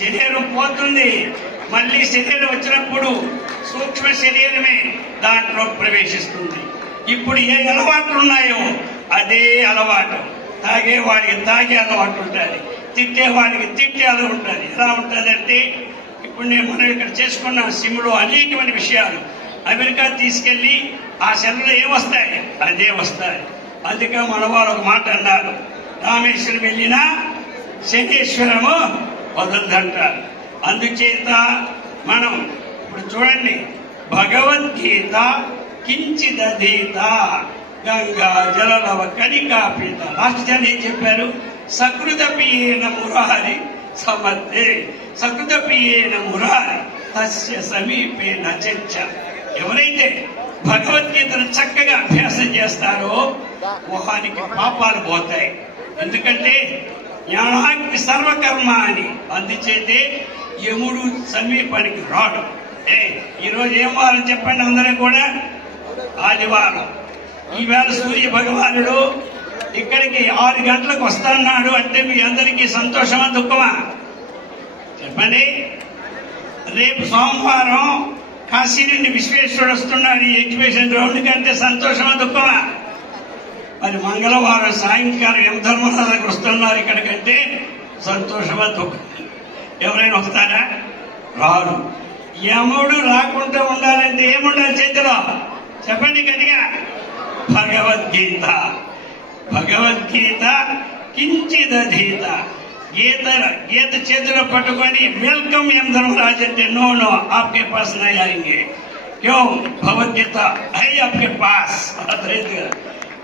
శరీరం పోతుంది, మళ్ళీ శరీరం వచ్చినప్పుడు సూక్ష్మ శరీరమే దాంట్లో ప్రవేశిస్తుంది. ఇప్పుడు ఏ అలవాట్లు ఉన్నాయో అదే అలవాటు. తాగే వాడికి తాగే అలవాటు ఉంటుంది, తిట్టే వాడికి తిట్టే అలవాటు ఉంటుంది. ఎలా ఉంటుందంటే ఇప్పుడు మనం ఇక్కడ చేసుకున్న సిమ్లో అనేకమైన విషయాలు అమెరికా తీసుకెళ్లి ఆ సెల్లో ఏమొస్తాయి అదే వస్తాయి. అందుకే మన వారు ఒక మాట అన్నారు, రామేశ్వరం వెళ్ళినా శనేశ్వరము వదలదంటారు. అందుచేత మనం ఇప్పుడు చూడండి, భగవద్గీత కించిదధీత గంగా జలలవ కణికాపీత. లాస్ట్ జన్ ఏం చెప్పారు? సకృదపీయేన మురారి సమర్థే సకృదపీయేన మురారి తస్య సమీపేన చర్చ. ఎవరైతే భగవద్గీతను చక్కగా అభ్యాసం చేస్తారో మొహానికి పాపాలు పోతాయి. ఎందుకంటే జ్ఞానాగ్ని సర్వకర్మ అని. అందుచేతే యముడు సమీపానికి రాడు. ఈరోజు ఏం వారం చెప్పండి అందరూ కూడా? ఆదివారం. ఈవేళ సూర్య భగవానుడు ఇక్కడికి 6 గంటలకు వస్తున్నాడు అంటే మీ అందరికీ సంతోషమా దుఃఖమా చెప్పండి? రేపు సోమవారం కాశీ నుండి విశ్వేశ్వరుడు వస్తున్నాడు ఈ ఎగ్జిబిషన్ గ్రౌండ్ కంటే సంతోషమా దుఃఖమా? మరి మంగళవారం సాయంకాలం యమధర్మరాజుకు వస్తున్నారు ఇక్కడికంటే సంతోషమా దుఃఖం? ఎవరైనా వస్తారా? రారు. యముడు రాకుండా ఉండాలంటే ఏముండాలి చేతిలో చెప్పండి గట్టిగా? భగవద్గీత. భగవద్గీత కించిదధీత. గీత చేతిలో పట్టుకొని వెల్కమ్ యమధర్మరాజు అంటే నో నో ఆప్కే పాస్ నహీ ఆయేంగే, క్యో భగవద్గీత హై ఆప్కే పాస్.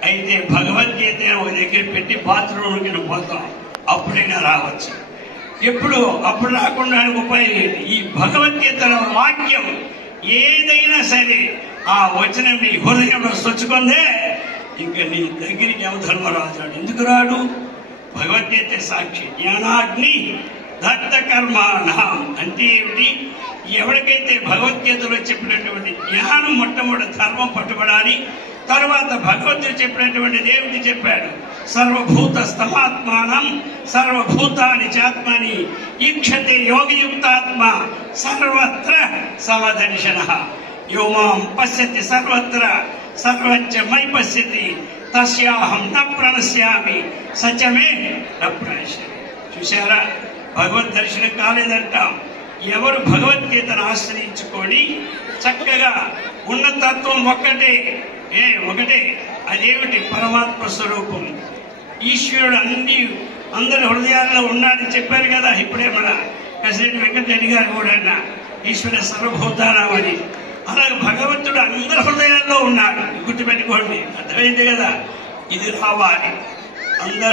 అయితే భగవద్గీత ఒక దగ్గర పెట్టి బాత్రూమ్కి పోతాం, అప్పుడైనా రావచ్చు. ఎప్పుడు అప్పుడు రాకుండా ఉపాయం ఏంటి? ఈ భగవద్గీతలో వాక్యం ఏదైనా సరే ఆ వచనం నీ హృదయంలో సొచ్చుకుందే ఇంకా నీ దగ్గరికి యమధర్మరాజు రాడు. ఎందుకు రాడు? భగవద్గీత సాక్షి. జ్ఞానాగ్ని దత్త కర్మాణం అంటే ఏమిటి? ఎవరికైతే భగవద్గీతలో చెప్పినటువంటి జ్ఞానం మొట్టమొదటి ధర్మం పట్టుబడాలి. తర్వాత భగవంతుడు చెప్పినటువంటిది ఏమిటి చెప్పాడు? సర్వభూత స్తమాత్మానం సర్వభూతాని చాత్మని ఈక్షతే యోగయుక్తాత్మ సర్వత్ర సమదర్శన యో మాం పశ్యతి సర్వత్ర సర్వచ్చ మై పశ్యతి తస్యాహం న ప్రణశ్యామి సత్యమే న ప్రణశ్యామి. చూశారా? భగవద్ దర్శనం కాలేదంటాం. ఎవరు భగవద్గీతను ఆశ్రయించుకొని చక్కగా ఉన్న తత్వం ఒకటే అదేమిటి? పరమాత్మ స్వరూపం. ఈశ్వరుడు అందరి హృదయాల్లో ఉన్నాడని చెప్పారు కదా. ఇప్పుడే మన కసిరెడ్డి వెంకటరెడ్డి గారు కూడా ఈశ్వర సర్వభూతానామని. అలాగే భగవంతుడు అందరి హృదయాల్లో ఉన్నాడు. గుర్తుపెట్టుకోండి, అర్థమైంది కదా? ఇది రావాలి అందరూ.